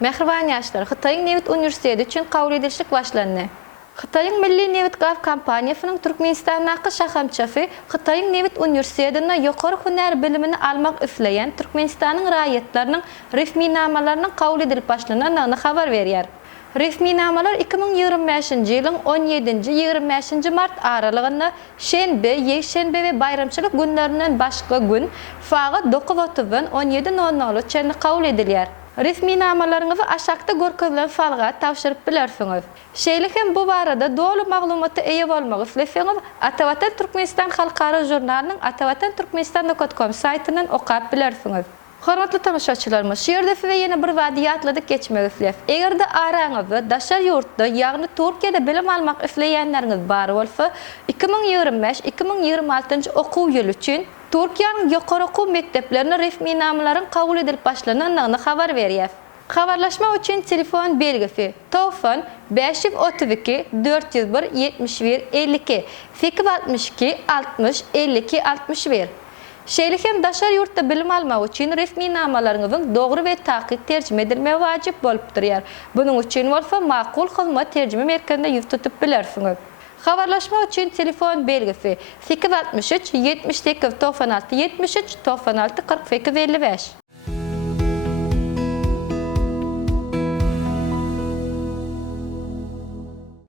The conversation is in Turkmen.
Mehriban yaşlar, Xitayın Nevit Üniversitesi üçün kabul edilişlik başlandı. Xitayın Milli Nevit Gaf Kampaniyasının Türkmenistan'daki şahamçafı, Xitayın Nevit Üniversitesi'nde yukarı hüner bilimini almak üfleyen Türkmenistan'ın rayetlerinin resminamalarının kabul edilip başlandığını haber veriyor. Resminamalar 2025 yılın 17-25 Mart aralığında Şenbe, Yekşenbe ve bayramçılık günlerinden başka gün fağı 9 Otobun 17.00 çenli kabul ediliyor. Resminamalarınızı aşağıda görkezlen falga tavşırıp bilersiniz. Şeyliken bu barada doğru maglumatı iyi olmak isterseniz Atavatan Türkmenistan Halkara Jurnalının atavatanturkmenistan.com saytından okuyup bilersiniz. Hormatly tamaşaçylarymyz, şeýerde we ýene bir wady ýatladyk geçmek isleýär. Egerde araňyzda daşar ýurtda, ýagny Türkiýede bilim almak isleýänleriňiz bar bolsa, 2025-2026 okuw ýyly üçin Türkiýanyň ýokary okuw mekdeplerine resminamalaryň kabul edilip başlananyny habar berýär. Habarlaşma üçin telefon belgisi: telefon 532 401 71 52 862 60 52 61. Şeýlehem daşar ýurtda bilim almak üçin resminamalaryňyzyň dogry we takyk terjime edilmegi wajyp bolup durýar. Buning üçin bolsa makul hyzmat terjime merkezinde ýüz tutup bilersiňiz. Habarlaşma üçin telefon belgisi 863 78 96 73 96 48 55.